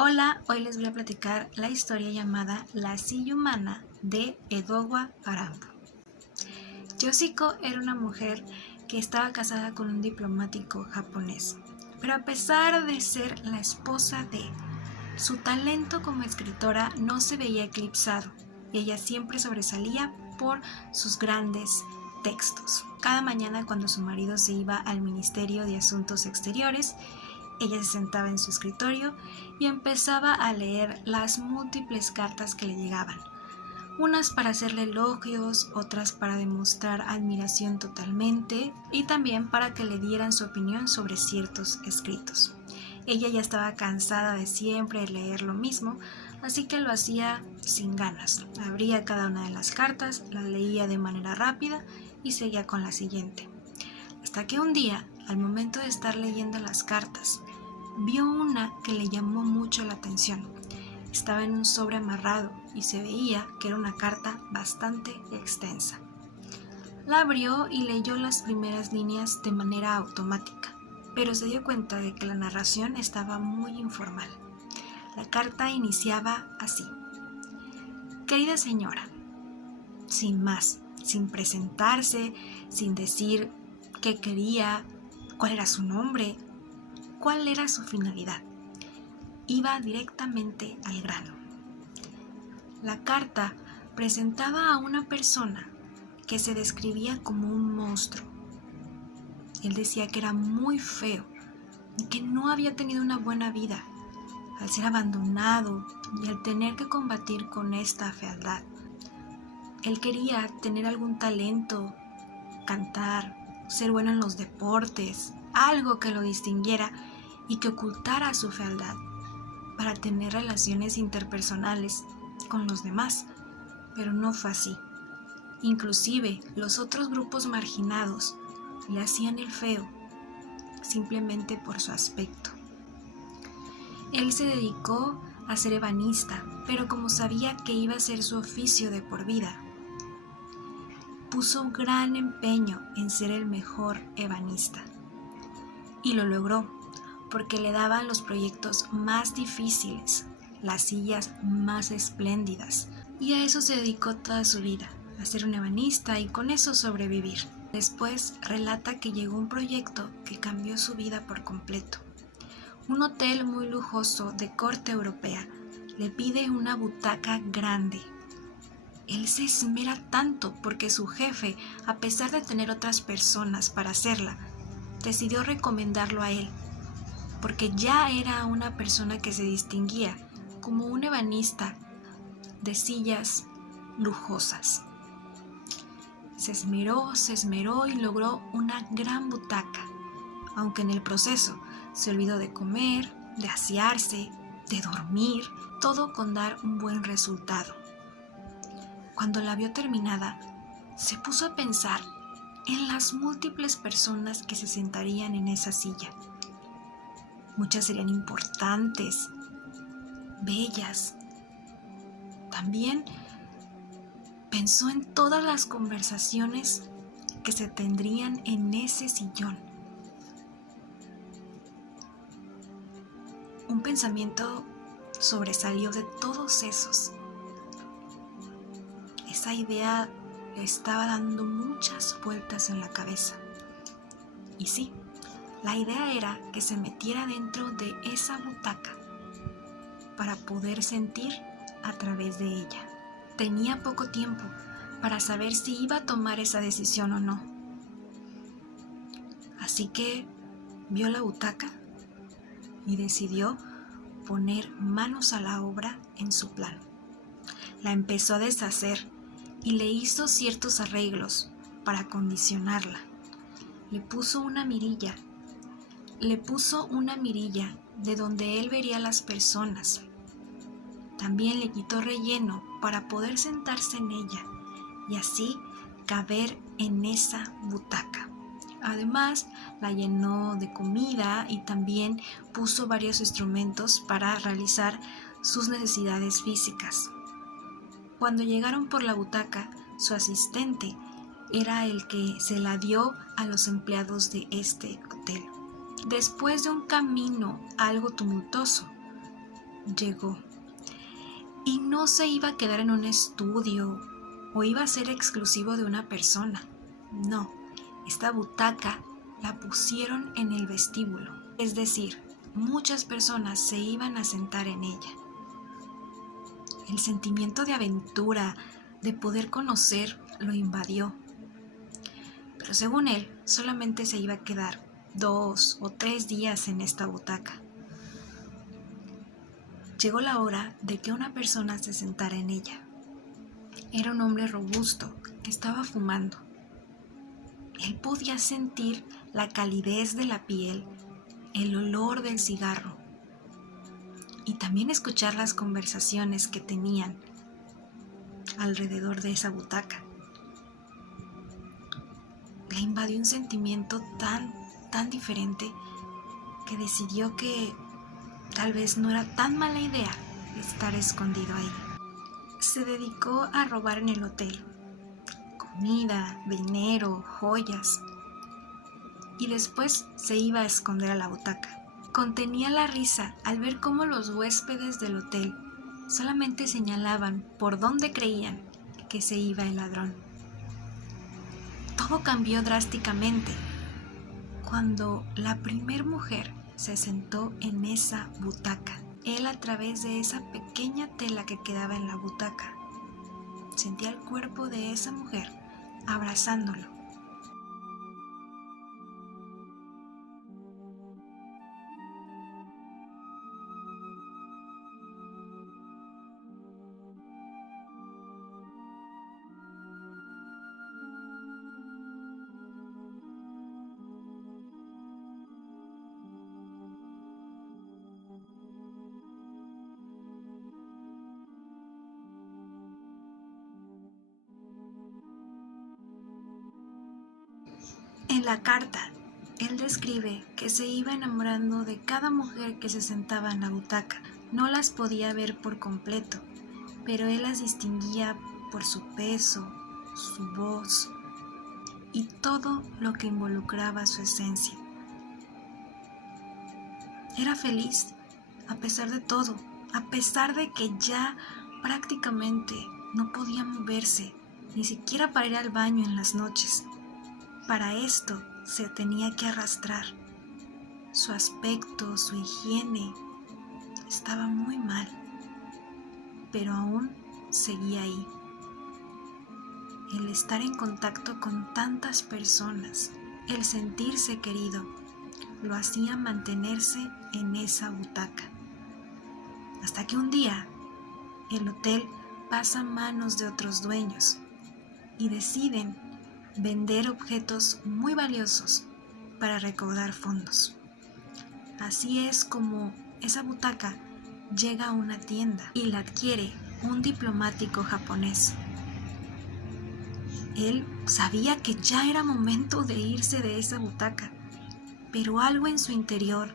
Hola, hoy les voy a platicar la historia llamada La silla humana de Edogawa Arambo. Yoshiko era una mujer que estaba casada con un diplomático japonés, pero a pesar de ser la esposa de él, su talento como escritora no se veía eclipsado y ella siempre sobresalía por sus grandes textos. Cada mañana cuando su marido se iba al Ministerio de Asuntos Exteriores, ella se sentaba en su escritorio y empezaba a leer las múltiples cartas que le llegaban, unas para hacerle elogios, otras para demostrar admiración totalmente y también para que le dieran su opinión sobre ciertos escritos. Ella ya estaba cansada de siempre leer lo mismo, así que lo hacía sin ganas. Abría cada una de las cartas, la leía de manera rápida y seguía con la siguiente. Hasta que un día, al momento de estar leyendo las cartas, vio una que le llamó mucho la atención. Estaba en un sobre amarrado y se veía que era una carta bastante extensa. La abrió y leyó las primeras líneas de manera automática, pero se dio cuenta de que la narración estaba muy informal. La carta iniciaba así: Querida señora, sin más, sin presentarse, sin decir qué quería, cuál era su nombre, cuál era su finalidad. Iba directamente al grano. La carta presentaba a una persona que se describía como un monstruo. Él decía que era muy feo y que no había tenido una buena vida al ser abandonado y al tener que combatir con esta fealdad. Él quería tener algún talento, cantar, ser bueno en los deportes, algo que lo distinguiera y que ocultara su fealdad para tener relaciones interpersonales con los demás, pero no fue así. Inclusive los otros grupos marginados le hacían el feo simplemente por su aspecto. Él se dedicó a ser ebanista, pero como sabía que iba a ser su oficio de por vida, puso un gran empeño en ser el mejor ebanista. Y lo logró, porque le daban los proyectos más difíciles, las sillas más espléndidas, y a eso se dedicó toda su vida, a ser un ebanista y con eso sobrevivir. Después relata que llegó un proyecto que cambió su vida por completo. Un hotel muy lujoso de corte europea le pide una butaca grande. Él se esmera tanto porque su jefe, a pesar de tener otras personas para hacerla, decidió recomendarlo a él, porque ya era una persona que se distinguía como un ebanista de sillas lujosas. Se esmeró y logró una gran butaca, aunque en el proceso se olvidó de comer, de asearse, de dormir, todo con dar un buen resultado. Cuando la vio terminada, se puso a pensar en las múltiples personas que se sentarían en esa silla. Muchas serían importantes, bellas. También pensó en todas las conversaciones que se tendrían en ese sillón. Un pensamiento sobresalió de todos esos. Esa idea le estaba dando muchas vueltas en la cabeza. Y sí, la idea era que se metiera dentro de esa butaca para poder sentir a través de ella. Tenía poco tiempo para saber si iba a tomar esa decisión o no. Así que vio la butaca y decidió poner manos a la obra en su plan. La empezó a deshacer y le hizo ciertos arreglos para acondicionarla. Le puso una mirilla de donde él vería a las personas. También le quitó relleno para poder sentarse en ella y así caber en esa butaca. Además, la llenó de comida y también puso varios instrumentos para realizar sus necesidades físicas. Cuando llegaron por la butaca, su asistente era el que se la dio a los empleados de este hotel. Después de un camino algo tumultuoso, llegó. Y no se iba a quedar en un estudio o iba a ser exclusivo de una persona. No, esta butaca la pusieron en el vestíbulo. Es decir, muchas personas se iban a sentar en ella. El sentimiento de aventura, de poder conocer, lo invadió. Pero según él, solamente se iba a quedar 2 o 3 días en esta butaca. Llegó la hora de que una persona se sentara en ella. Era un hombre robusto que estaba fumando. Él podía sentir la calidez de la piel, el olor del cigarro y también escuchar las conversaciones que tenían alrededor de esa butaca. Le invadió un sentimiento tan diferente que decidió que tal vez no era tan mala idea estar escondido ahí. Se dedicó a robar en el hotel comida, dinero, joyas, y después se iba a esconder a la butaca. Contenía la risa al ver cómo los huéspedes del hotel solamente señalaban por dónde creían que se iba el ladrón. Todo cambió drásticamente cuando la primer mujer se sentó en esa butaca. Él, a través de esa pequeña tela que quedaba en la butaca, sentía el cuerpo de esa mujer abrazándolo. En la carta, él describe que se iba enamorando de cada mujer que se sentaba en la butaca. No las podía ver por completo, pero él las distinguía por su peso, su voz y todo lo que involucraba su esencia. Era feliz a pesar de todo, a pesar de que ya prácticamente no podía moverse, ni siquiera para ir al baño en las noches. Para esto se tenía que arrastrar. Su aspecto, su higiene estaba muy mal, pero aún seguía ahí. El estar en contacto con tantas personas, el sentirse querido, lo hacía mantenerse en esa butaca. Hasta que un día, el hotel pasa a manos de otros dueños y deciden vender objetos muy valiosos para recaudar fondos. Así es como esa butaca llega a una tienda y la adquiere un diplomático japonés. Él sabía que ya era momento de irse de esa butaca, pero algo en su interior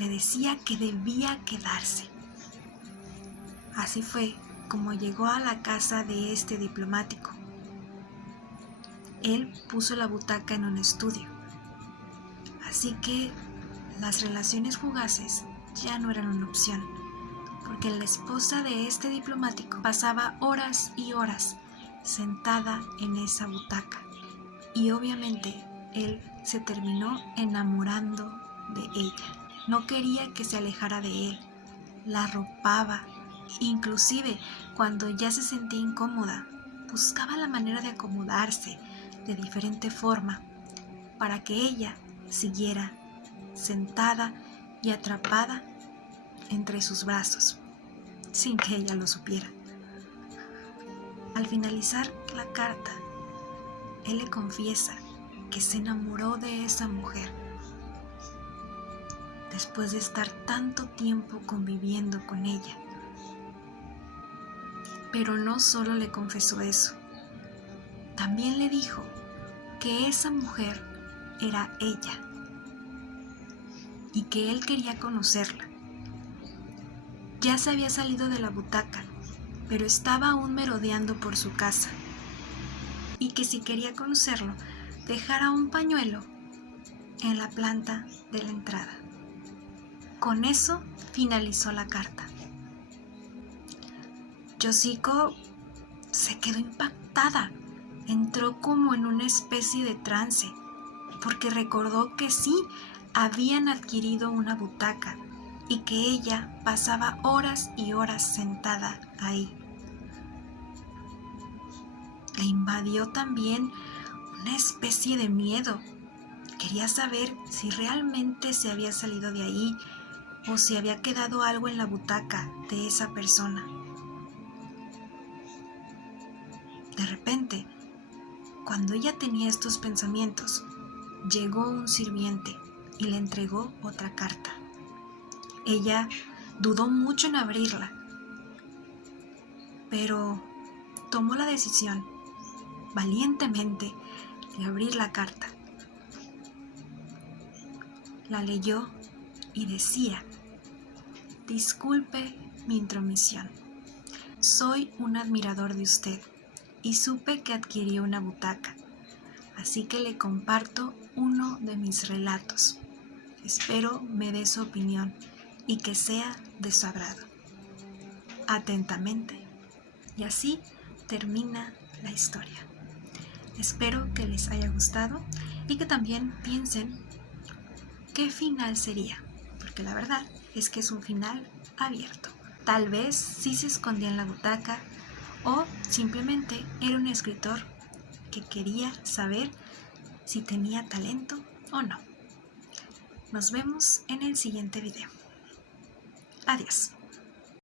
le decía que debía quedarse. Así fue como llegó a la casa de este diplomático. Él puso la butaca en un estudio, así que las relaciones fugaces ya no eran una opción, porque la esposa de este diplomático pasaba horas y horas sentada en esa butaca, y obviamente él se terminó enamorando de ella. No quería que se alejara de él, la arropaba, inclusive cuando ya se sentía incómoda, buscaba la manera de acomodarse de diferente forma para que ella siguiera sentada y atrapada entre sus brazos, sin que ella lo supiera. Al finalizar la carta, él le confiesa que se enamoró de esa mujer después de estar tanto tiempo conviviendo con ella. Pero no solo le confesó eso, también le dijo que esa mujer era ella y que él quería conocerla. Ya se había salido de la butaca, pero estaba aún merodeando por su casa, y que si quería conocerlo, dejara un pañuelo en la planta de la entrada. Con eso finalizó la carta. Yoshiko se quedó impactada. Entró como en una especie de trance, porque recordó que sí habían adquirido una butaca y que ella pasaba horas y horas sentada ahí. Le invadió también una especie de miedo. Quería saber si realmente se había salido de ahí o si había quedado algo en la butaca de esa persona. De repente, cuando ella tenía estos pensamientos, llegó un sirviente y le entregó otra carta. Ella dudó mucho en abrirla, pero tomó la decisión valientemente de abrir la carta. La leyó y decía: disculpe mi intromisión. Soy un admirador de usted y supe que adquirió una butaca, así que le comparto uno de mis relatos. Espero me dé su opinión y que sea de su agrado. Atentamente. Y así termina la historia. Espero que les haya gustado y que también piensen qué final sería, porque la verdad es que es un final abierto. Tal vez sí se escondía en la butaca o simplemente era un escritor que quería saber si tenía talento o no. Nos vemos en el siguiente video. Adiós.